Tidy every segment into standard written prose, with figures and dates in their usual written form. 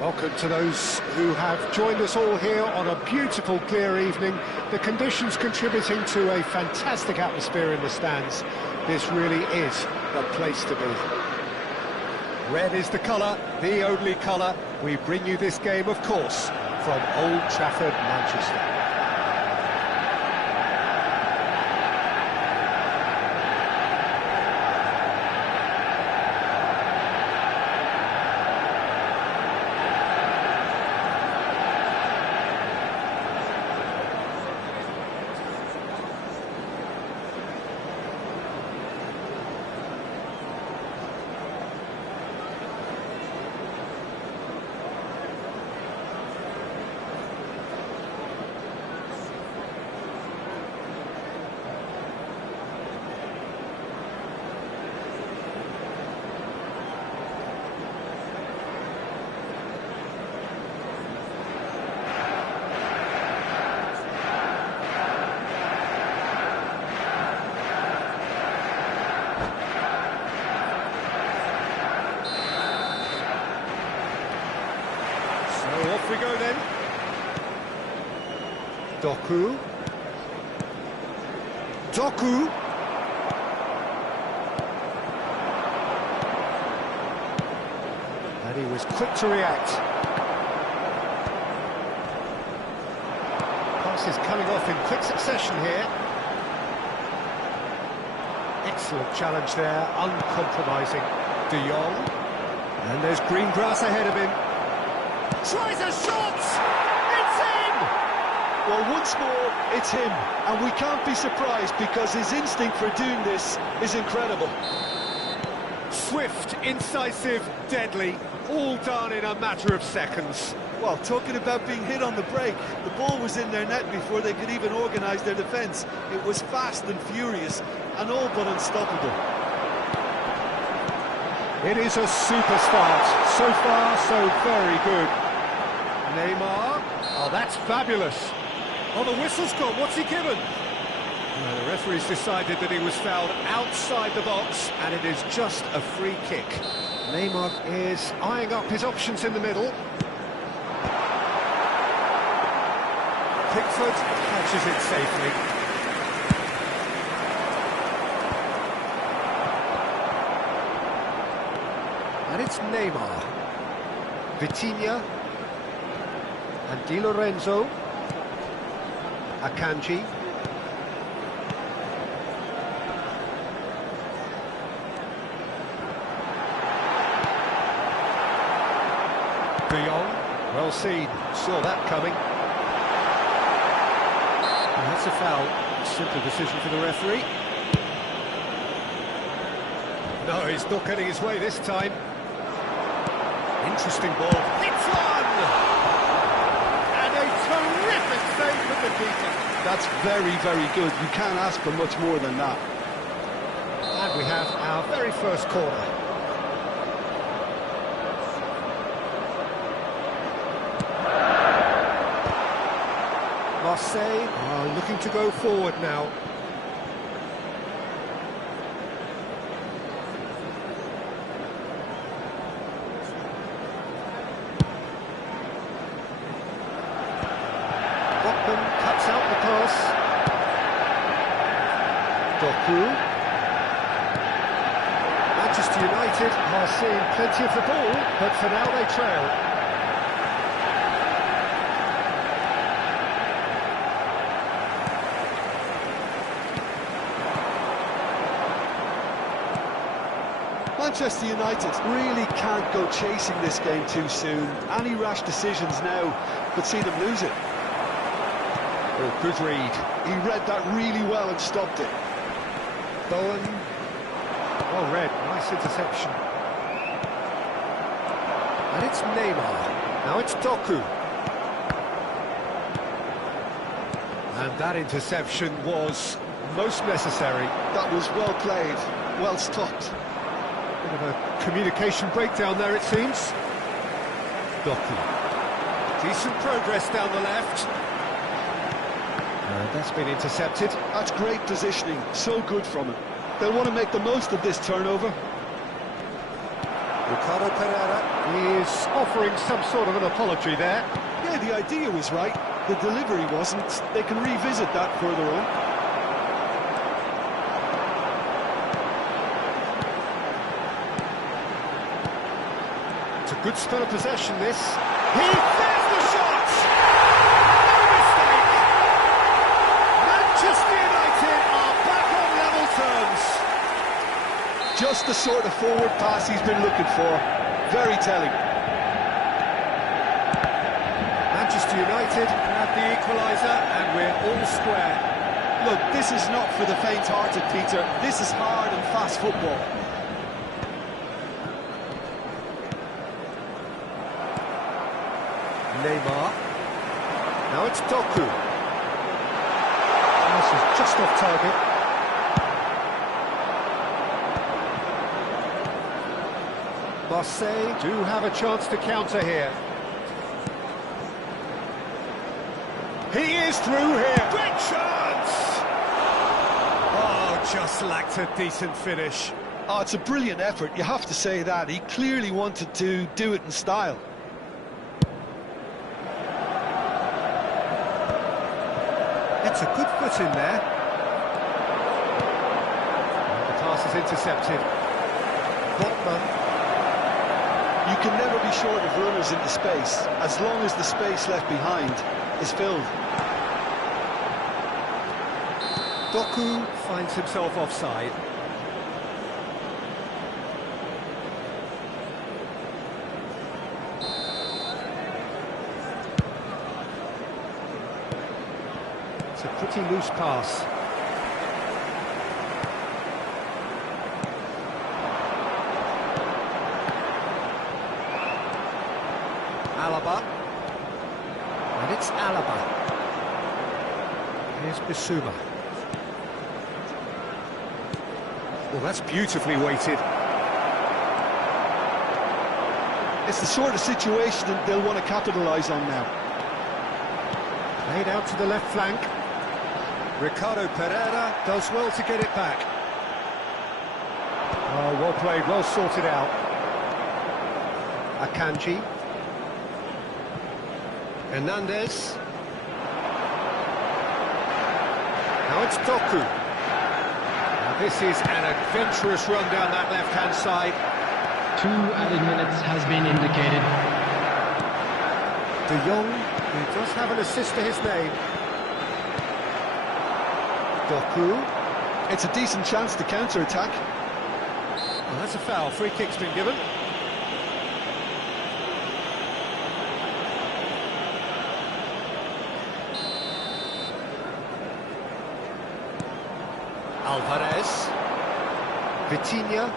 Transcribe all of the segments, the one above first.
Welcome to those who have joined us all here on a beautiful, clear evening. The conditions contributing to a fantastic atmosphere in the stands. This really is the place to be. Red is the colour, the only colour. We bring you this game, of course, from Old Trafford, Manchester. Off we go then. Doku. And he was quick to react. Pass is coming off in quick succession here. Excellent challenge there, uncompromising. De Jong. And there's green grass ahead of him. Tries a shot! It's in! Well, once more, it's him. And we can't be surprised because his instinct for doing this is incredible. Swift, incisive, deadly, all done in a matter of seconds. Well, talking about being hit on the break, the ball was in their net before they could even organise their defence. It was fast and furious and all but unstoppable. It is a super start. So far, so very good. Neymar. Oh, that's fabulous. Oh, the whistle's gone. What's he given? No, the referee's decided that he was fouled outside the box, and it is just a free kick. Neymar is eyeing up his options in the middle. Pickford catches it safely. And it's Neymar. Vitinha. And Di Lorenzo. Akanji. De Jong. Well seen. Saw that coming. And that's a foul. Simple decision for the referee. No, he's not getting his way this time. Interesting ball. It's one! And a terrific save from the keeper. That's very, very good. You can't ask for much more than that. And we have our very first corner. Marseille are looking to go forward now. Cuts out the pass. Doku. Manchester United are seeing plenty of the ball, but for now they trail. Manchester United really can't go chasing this game too soon. Any rash decisions now could see them lose it. Oh, good read. He read that really well and stopped it. Bowen. Well read. Nice interception. And it's Neymar. Now it's Doku. And that interception was most necessary. That was well played, well stopped. Bit of a communication breakdown there, it seems. Doku. Decent progress down the left. That's been intercepted. That's great positioning, so good from him. They'll want to make the most of this turnover. Ricardo Pereira is offering some sort of an apology there. Yeah, the idea was right, the delivery wasn't. They can revisit that further on. It's a good spell of possession, this. There's the shot! No mistake! Manchester United are back on level terms. Just the sort of forward pass he's been looking for. Very telling. Manchester United have the equaliser, and we're all square. Look, this is not for the faint-hearted, Peter. This is hard and fast football. Neymar. Now it's Doku. This is just off target. Marseille do have a chance to counter here. He is through here. Great chance! Oh, just lacked a decent finish. Oh, it's a brilliant effort, you have to say that. He clearly wanted to do it in style. It's a good foot in there. And the pass is intercepted. Botman. You can never be short of runners into space, as long as the space left behind is filled. Doku finds himself offside. It's a pretty loose pass. Alaba. And it's Alaba. Here's Bissouma. Well, that's beautifully weighted. It's the sort of situation that they'll want to capitalise on now. Played out to the left flank. Ricardo Pereira does well to get it back. Oh, well played, well sorted out. Akanji. Hernandez. Now it's Doku. Now this is an adventurous run down that left-hand side. 2 added minutes has been indicated. De Jong, who does have an assist to his name. Doku. It's a decent chance to counter-attack. Well, that's a foul. Free kick's been given. Alvarez. Vitinha.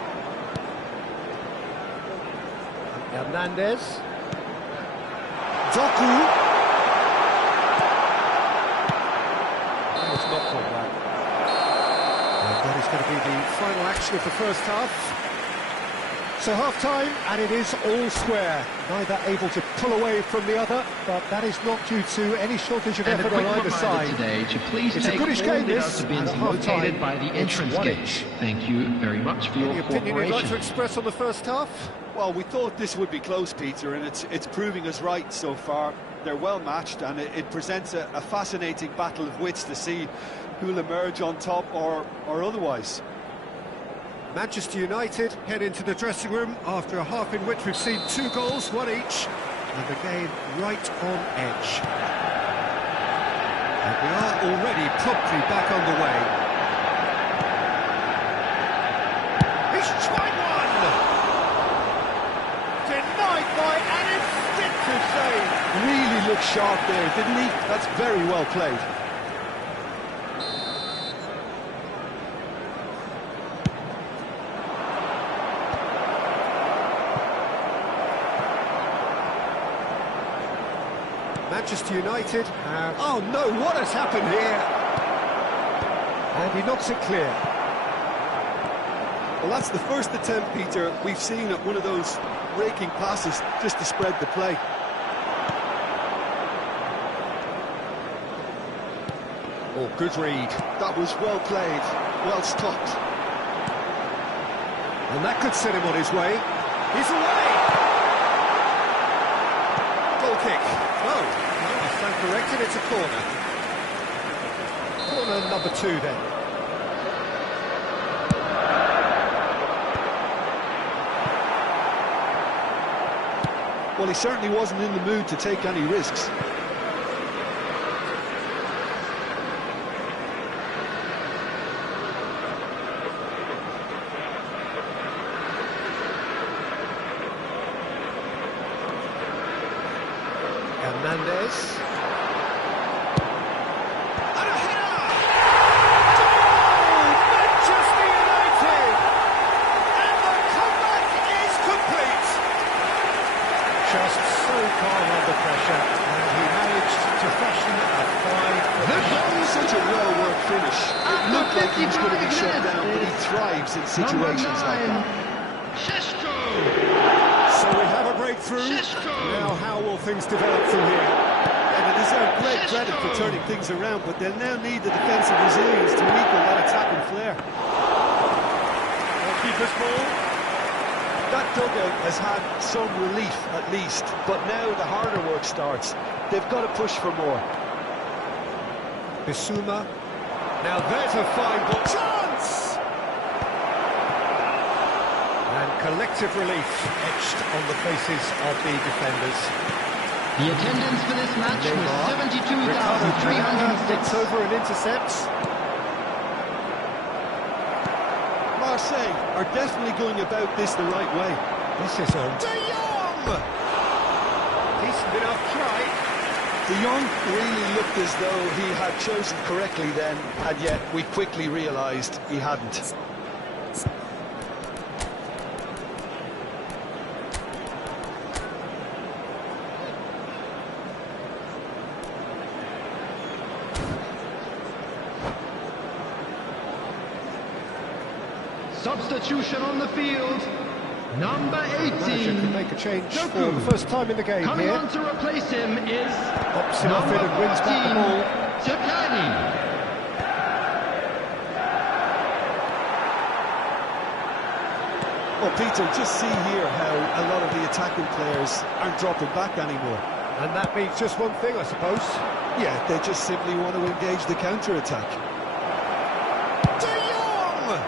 Hernandez. Doku. It's not called that. And that is going to be the final action of the first half. So half-time, and it is all square. Neither able to pull away from the other, but that is not due to any shortage of effort on either side. Today to please it's take a goodish all game, the this, bins located by the entrance gate. Thank you very much for your cooperation. Opinion you'd like to express on the first half? Well, we thought this would be close, Peter, and it's proving us right so far. They're well matched, and it presents a fascinating battle of wits to see who'll emerge on top or otherwise. Manchester United head into the dressing room after a half in which we've seen 2 goals, 1 each, and the game right on edge. And we are already promptly back underway. He's tried one! Denied by an instinctive save. Really looked sharp there, didn't he? That's very well played. Manchester United have... Oh no, what has happened here? And he knocks it clear. Well, that's the first attempt, Peter, we've seen at one of those raking passes just to spread the play. Oh, good read. That was well played, well stopped. And that could set him on his way. He's away! Goal kick. Oh, no, I stand corrected, it's a corner. Corner number 2 then. Well, he certainly wasn't in the mood to take any risks. Hernandez. And a header! Goal! Manchester United! And the comeback is complete! Just so calm under pressure, and he managed to fashion a fine finish. Such a well-worked finish. It looked like he was going to be shut down, but he thrives in situations like that. So we have a breakthrough. Now how will things develop from here? And it deserves great credit for turning things around, but they'll now need the defensive resilience to equal that attacking flair. Keeper's ball. That dugout has had some relief at least, but now the harder work starts. They've got to push for more. Bissouma. Now there's a fine ball. Chance! And collective relief etched on the faces of the defenders. The attendance for this match was 72,306. Gets over and intercepts. Marseille are definitely going about this the right way. This is a De Jong! Decent enough try. De Jong really looked as though he had chosen correctly then, and yet we quickly realised he hadn't. Substitution on the field. Number 18. Manager can make a change for the first time in the game Coming here. on to replace him is Pops him off it and wins back the ball. Capim. Well, Peter, just see here how a lot of the attacking players aren't dropping back anymore. And that means just one thing, I suppose. Yeah, they just simply want to engage the counter-attack. De Jong!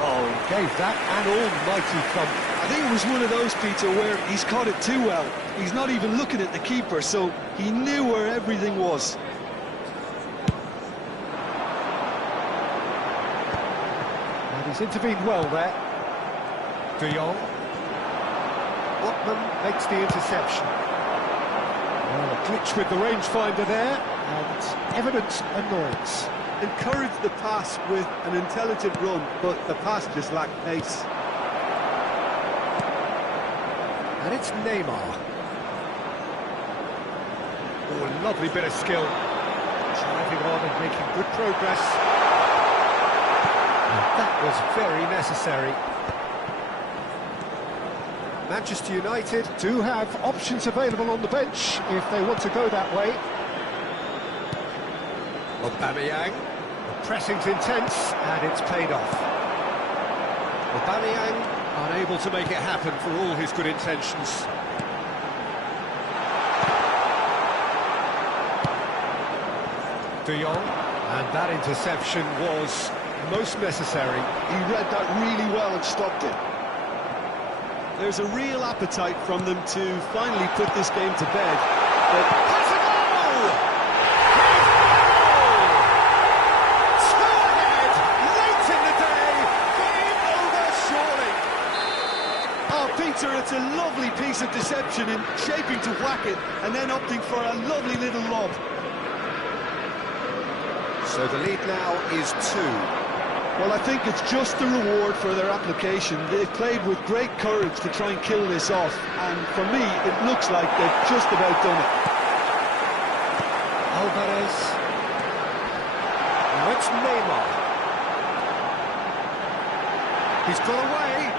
Oh, he gave that an almighty thump. I think it was one of those, Peter, where he's caught it too well. He's not even looking at the keeper, so he knew where everything was. And he's intervened well there. De Jong. Botman makes the interception. Well, a glitch with the rangefinder there, and evident annoyance. Encouraged the pass with an intelligent run, but the pass just lacked pace. And it's Neymar. Oh, a lovely bit of skill. Driving on and making good progress. And that was very necessary. Manchester United do have options available on the bench if they want to go that way. Aubameyang. The pressing's intense, and it's paid off. Aubameyang unable to make it happen for all his good intentions. De Jong, and that interception was most necessary. He read that really well and stopped it. There's a real appetite from them to finally put this game to bed. But Has a goal! Two ahead, late in the day, game over surely. oh, Peter, it's a lovely piece of deception in shaping to whack it and then opting for a lovely little lob. So the lead now is 2. Well, I think it's just the reward for their application. They've played with great courage to try and kill this off, and for me, it looks like they've just about done it. Alvarez. Now it's Neymar. He's got away.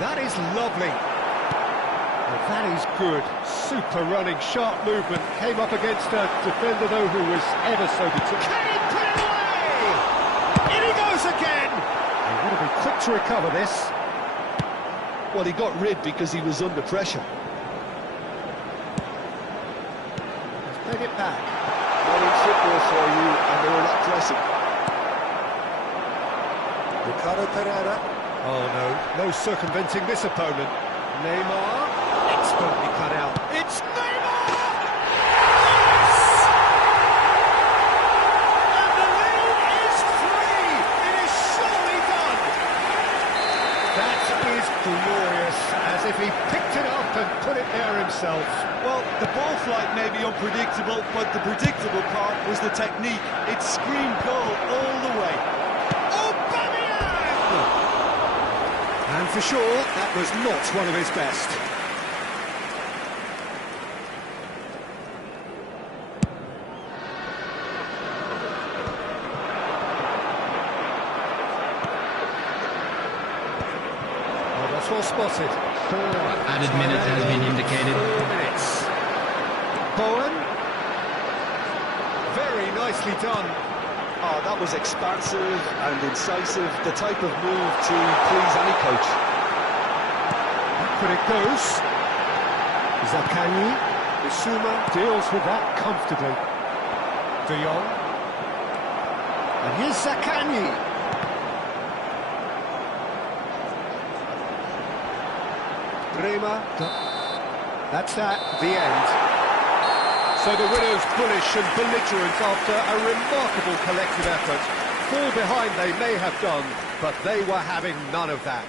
That is lovely. Well, that is good. Super running, sharp movement. Came up against a defender, though, who was ever so determined. Can he put it away? In he goes again! He would have been quick to recover this. Well, he got rid because he was under pressure. He's played it back. Modern football for you under a lot pressing. Ricardo Pereira. Oh no, no circumventing this opponent. Neymar, expertly cut out. It's Neymar! Yes! And the lead is free! It is surely done! That is glorious, as if he picked it up and put it there himself. Well, the ball flight may be unpredictable, but the predictable part was the technique. It screamed goal all the way. And for sure, that was not one of his best. Oh, that's well spotted. Added minute has been indicated. 4 minutes. Bowen. Very nicely done. Oh, that was expansive and incisive, the type of move to please any coach. Back when it goes. Zaccagni. Bissouma deals with that comfortably. De Jong. And here's Zaccagni. Bremer. That's that, the end. So the winners bullish and belligerent after a remarkable collective effort. Fall behind they may have done, but they were having none of that.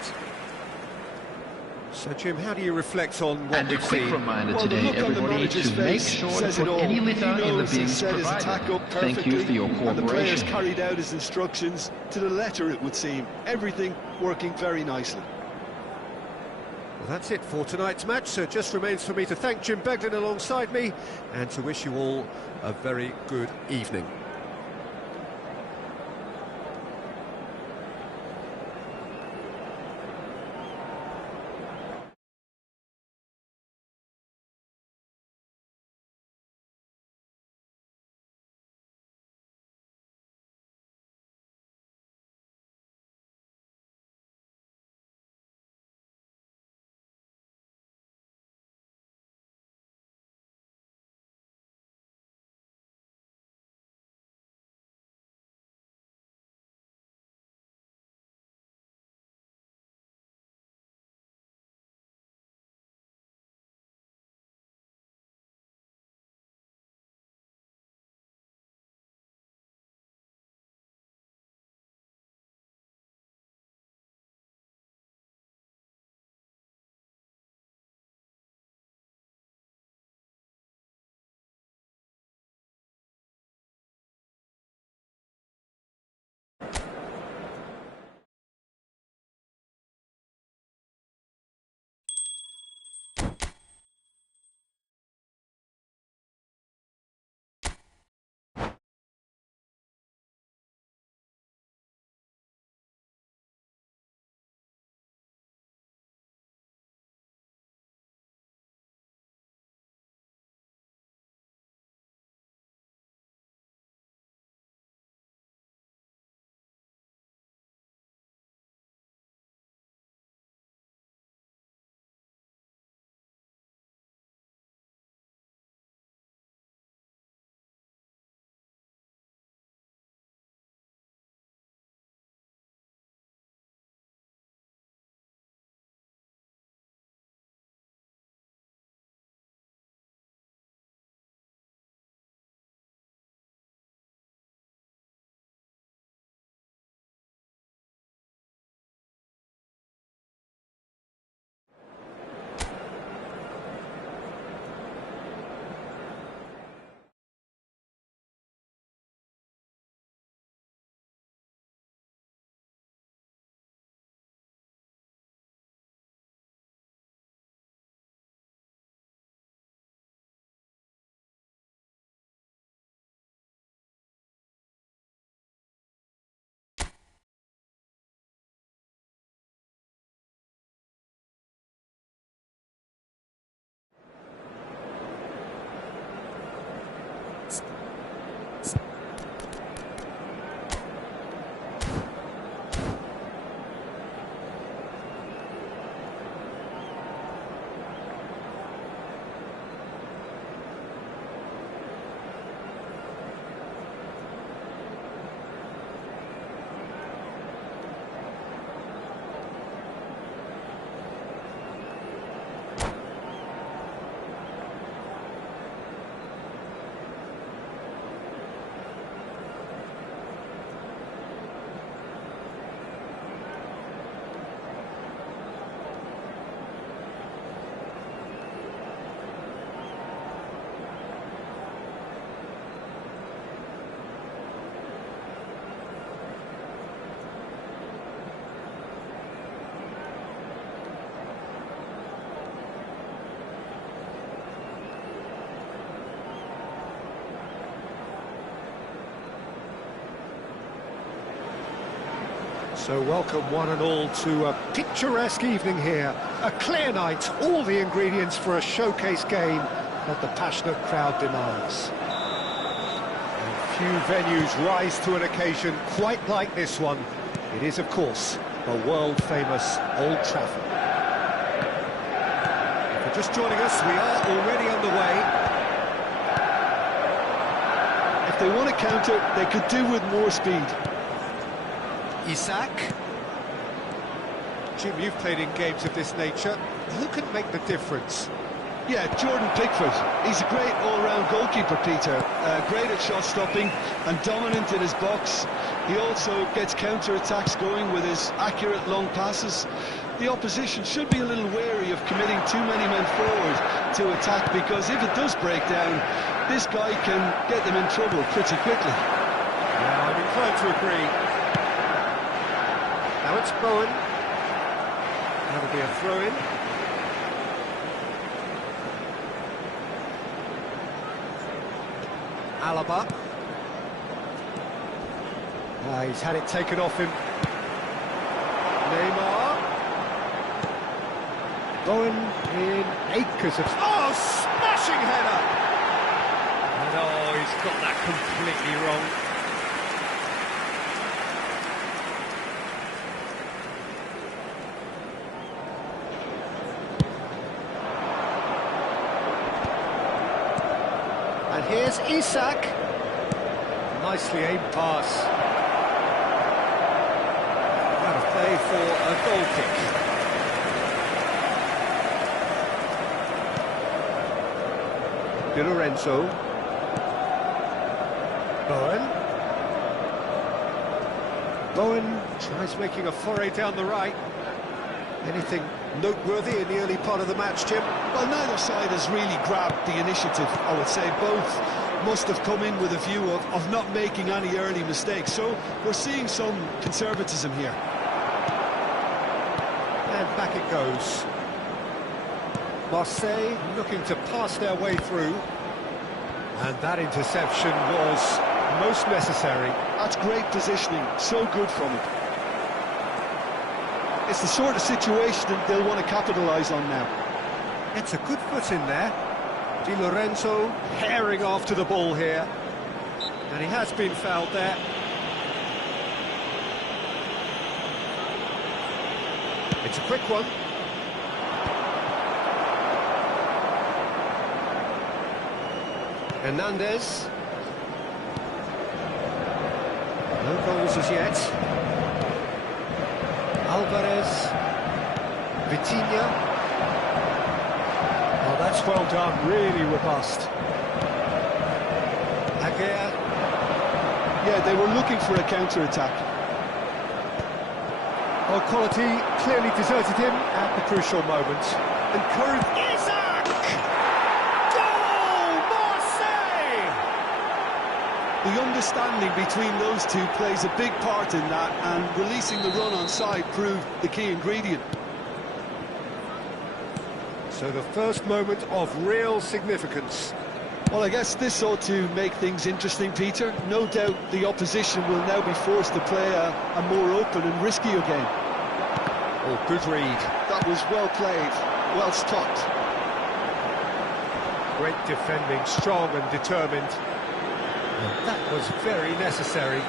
So Jim, how do you reflect on what And a we've quick seen? reminder Well, the today, look on the everybody, manager's to make face sure to says put it all. any litter He in the knows he bins set his attack provided. up perfectly, Thank you for your and the players cooperation. carried out his instructions to the letter, it would seem. Everything working very nicely. Well, that's it for tonight's match, so it just remains for me to thank Jim Beglin alongside me and to wish you all a very good evening. So welcome one and all to a picturesque evening here. A clear night, all the ingredients for a showcase game that the passionate crowd demands. And few venues rise to an occasion quite like this one. It is, of course, the world-famous Old Trafford. If you're just joining us, we are already underway. If they want to counter, they could do with more speed. Isak. Jim, you've played in games of this nature. Who can make the difference? Yeah, Jordan Pickford. He's a great all-round goalkeeper, Peter. Great at shot stopping and dominant in his box. He also gets counter-attacks going with his accurate long passes. The opposition should be a little wary of committing too many men forward to attack, because if it does break down, this guy can get them in trouble pretty quickly. Yeah, I'm inclined to agree. Now it's Bowen. That'll be a throw-in. Alaba. He's had it taken off him. Neymar. Bowen in acres of... Oh, smashing header! And oh, he's got that completely wrong. And here's Isak. Nicely aimed pass. Out of play for a goal kick. Di Lorenzo. Bowen. Bowen tries making a foray down the right. Anything noteworthy in the early part of the match, Jim? Well, neither side has really grabbed the initiative, I would say. Both must have come in with a view of not making any early mistakes. So we're seeing some conservatism here. And back it goes. Marseille looking to pass their way through. And that interception was most necessary. That's great positioning, so good from it. It's the sort of situation that they'll want to capitalise on now. It's a good foot in there. Di Lorenzo herring after the ball here. And he has been fouled there. It's a quick one. Hernandez. No goals as yet. Alvarez. Vitinha. Oh, that's well done, really robust. Aguirre. Yeah, they were looking for a counter-attack. Oh, quality clearly deserted him at the crucial moment. And current Isak! Goal! Marseille! The understanding between those two plays a big part in that, and releasing the run on side proved the key ingredient. So the first moment of real significance. Well, I guess this ought to make things interesting, Peter. No doubt the opposition will now be forced to play a more open and riskier game. Oh, good read. That was well played, well stopped. Great defending, strong and determined. And that was very necessary.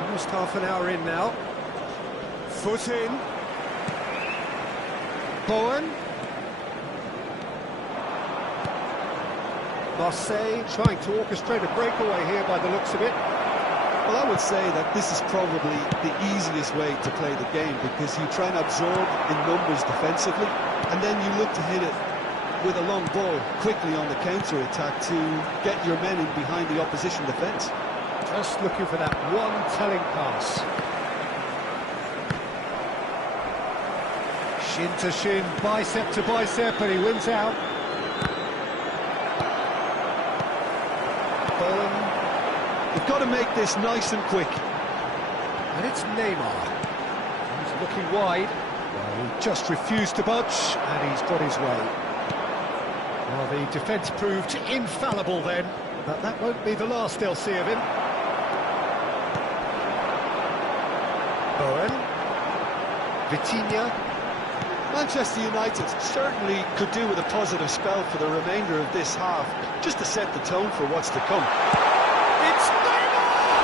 Almost half an hour in now. Foot in. Bowen. Marseille trying to orchestrate a breakaway here by the looks of it. Well, I would say that this is probably the easiest way to play the game, because you try and absorb in numbers defensively, and then you look to hit it with a long ball quickly on the counter-attack to get your men in behind the opposition defence. Just looking for that one telling pass. Shin to shin, bicep to bicep, and he wins out. Bowen. They've got to make this nice and quick. And it's Neymar. He's looking wide. Well, he just refused to budge, and he's got his way. Well, The defence proved infallible then, but that won't be the last they'll see of him. Bowen. Vitinha. Manchester United certainly could do with a positive spell for the remainder of this half, just to set the tone for what's to come. It's Neymar!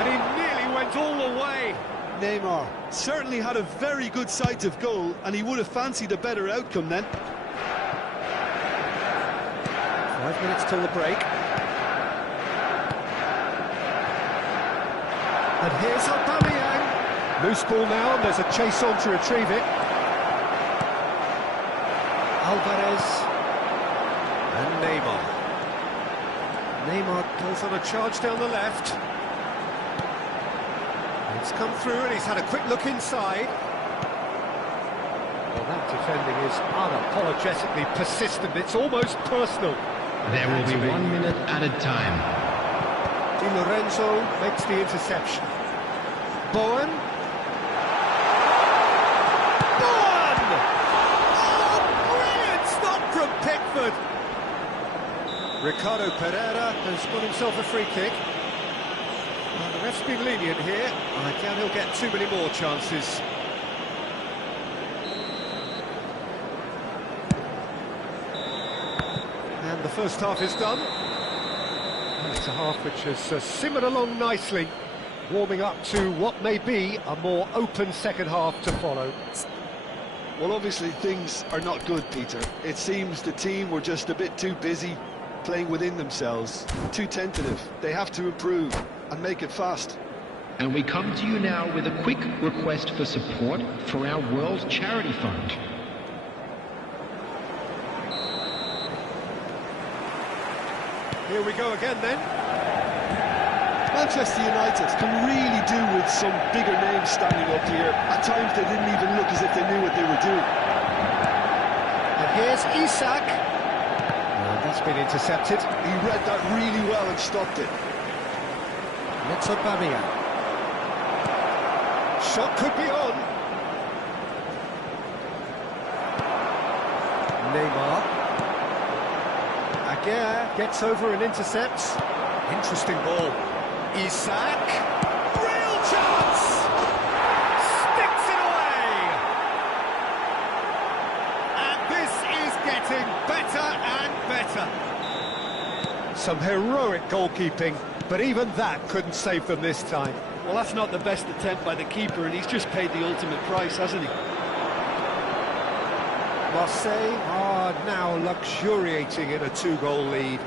And he nearly went all the way. Neymar certainly had a very good sight of goal, and he would have fancied a better outcome then. 5 minutes till the break. And here's Aubameyang. Loose ball now, and there's a chase on to retrieve it. Alvarez. And Neymar. Neymar goes on a charge down the left. It's come through, and he's had a quick look inside. Well, that defending is unapologetically persistent. It's almost personal. There will be 1 minute added time. Di Lorenzo makes the interception. Bowen. Bowen! Oh, brilliant stop from Pickford. Ricardo Pereira has got himself a free kick. Well, the ref's been lenient here. I doubt he'll get too many more chances. And the first half is done. And it's a half which has simmered along nicely, warming up to what may be a more open second half to follow. Well, obviously things are not good, Peter. It seems the team were just a bit too busy playing within themselves, too tentative. They have to improve and make it fast. And we come to you now with a quick request for support for our World Charity Fund. Here we go again then. Manchester United can really do with some bigger names standing up here. At times they didn't even look as if they knew what they were doing. And here's Isak. That's been intercepted. He read that really well and stopped it. It's Aubameyang. Shot could be on. Neymar. Aguirre gets over and intercepts. Interesting ball. Isak. Real chance! Sticks it away! And this is getting better and better. Some heroic goalkeeping, but even that couldn't save them this time. Well, that's not the best attempt by the keeper, and he's just paid the ultimate price, hasn't he? Marseille are now luxuriating in a 2-goal lead.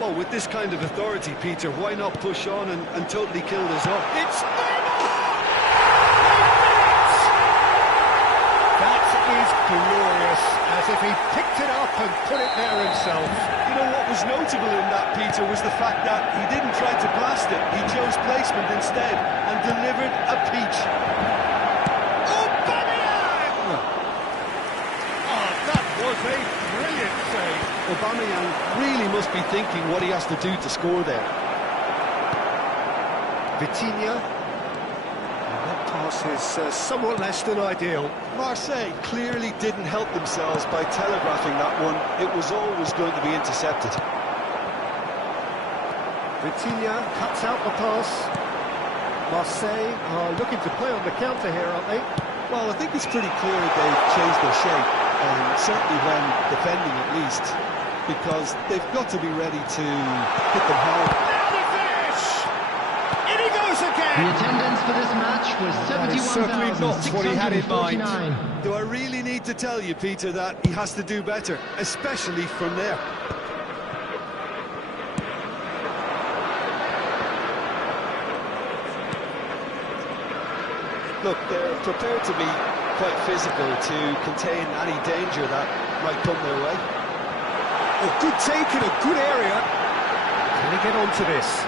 Well, with this kind of authority, Peter, why not push on and totally kill this up? It's Neymar! That is glorious, as if he picked it up and put it there himself. You know, what was notable in that, Peter, was the fact that he didn't try to blast it. He chose placement instead and delivered a peach. Aubameyang! Oh, that was a brilliant save. Aubameyang really must be thinking what he has to do to score there. Vitinha. And that pass is somewhat less than ideal. Marseille clearly didn't help themselves by telegraphing that one. It was always going to be intercepted. Vitinha cuts out the pass. Marseille are looking to play on the counter here, aren't they? Well, I think it's pretty clear they've changed their shape, and certainly when defending at least, because they've got to be ready to hit them hard. Now the finish! In he goes again! The attendance for this match was That is certainly not what he had in mind. 71,649. Do I really need to tell you, Peter, that he has to do better, especially from there? Look, they're prepared to be quite physical to contain any danger that might come their way. A good take in a good area. Can he get onto this?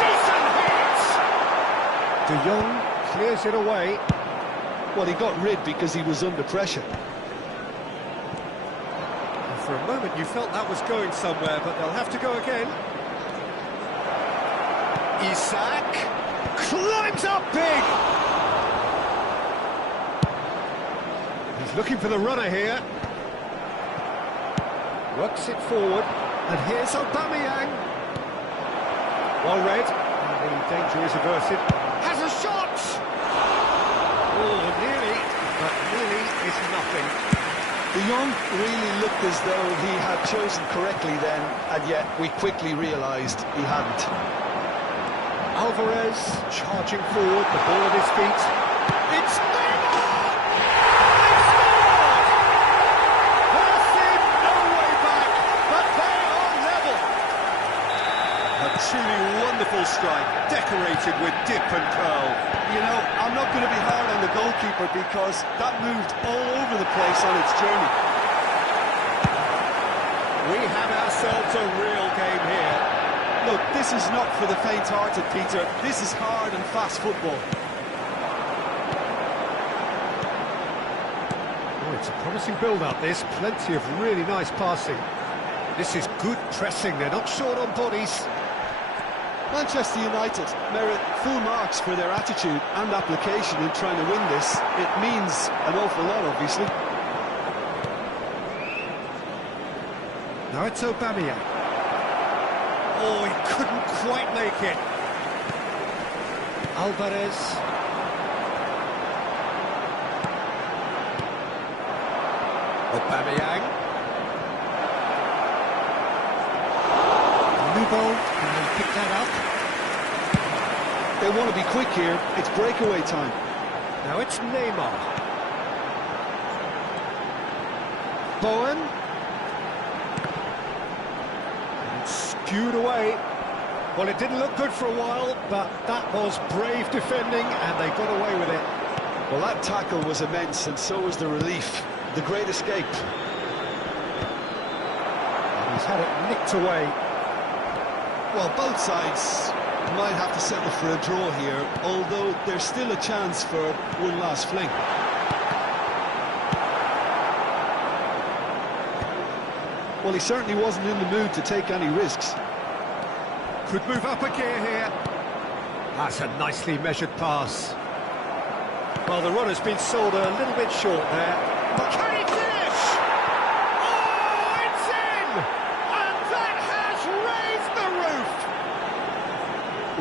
Decent hit! De Jong clears it away. Well, he got rid because he was under pressure. And for a moment you felt that was going somewhere, but they'll have to go again. Isak climbs up big. He's looking for the runner here. Works it forward. And here's Aubameyang. Well read. And the danger is averted. Has a shot! Oh, nearly, but nearly is nothing. De Jong really looked as though he had chosen correctly then, and yet we quickly realised he hadn't. Alvarez charging forward, the ball at his feet. It's Neymar! They've scored! There's been no way back, but they are level. A truly wonderful strike, decorated with dip and curl. You know, I'm not going to be hard on the goalkeeper because that moved all over the place on its journey. We have ourselves a real game here. Look, this is not for the faint-hearted, Peter. This is hard and fast football. Oh, it's a promising build-up, this. Plenty of really nice passing. This is good pressing. They're not short on bodies. Manchester United merit full marks for their attitude and application in trying to win this. It means an awful lot, obviously. Now it's Aubameyang. Oh, he couldn't quite make it. Alvarez. Aubameyang. Nubo, can he pick that up? They want to be quick here. It's breakaway time. Now it's Neymar. Bowen. And skewed away. Well, it didn't look good for a while, but that was brave defending, and they got away with it. Well, that tackle was immense, and so was the relief. The great escape. And he's had it nicked away. Well, both sides might have to settle for a draw here, although there's still a chance for one last fling. Well, he certainly wasn't in the mood to take any risks. Could move up a gear here. That's a nicely measured pass. Well, the run has been sold a little bit short there. But can he finish? Oh, it's in! And that has raised the roof!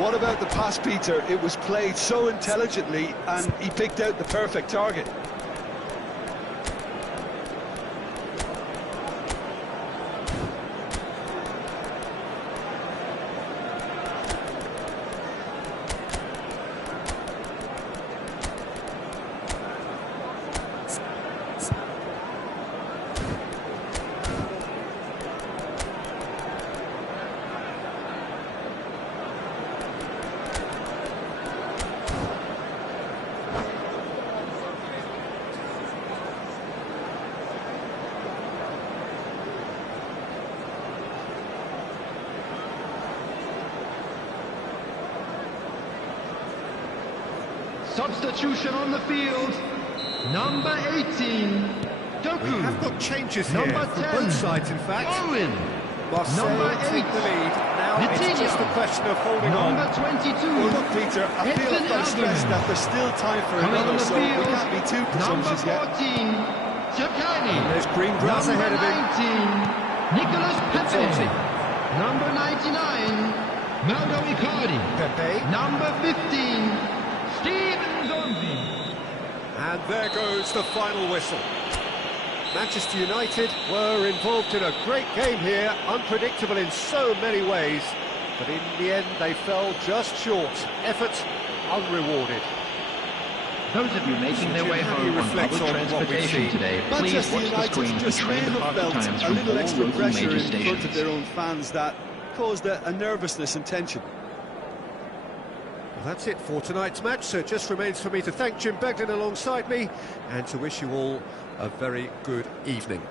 What about the pass, Peter? It was played so intelligently, and he picked out the perfect target. Substitution on the field. Number 18, Doku. We have got changes here Number from 10, both sides, in fact. Owen. Marseille Number take 8, the lead. Now Vitinha. it's just a question of holding Number on. 22, Well, look, Peter, I feel I've got to stress that there's still time for coming on another, the so we field. can't be too Number presumptuous yet. 14, Chakani. There's green grass Number ahead of him. 19, Nicolas Pepe. Totti. Number 99, Mauro Icardi. Pepe. Number 15, Steven Zonzi. And there goes the final whistle. Manchester United were involved in a great game here, unpredictable in so many ways, but in the end they fell just short. Effort unrewarded. Those of you making their way How do you home on reflect public on what we've transportation seen? today, please Manchester watch the United screen for just may train have departure felt times a from little all extra local pressure major in front of stations. their own fans that caused a nervousness and tension. Well, that's it for tonight's match, so it just remains for me to thank Jim Beglin alongside me and to wish you all a very good evening.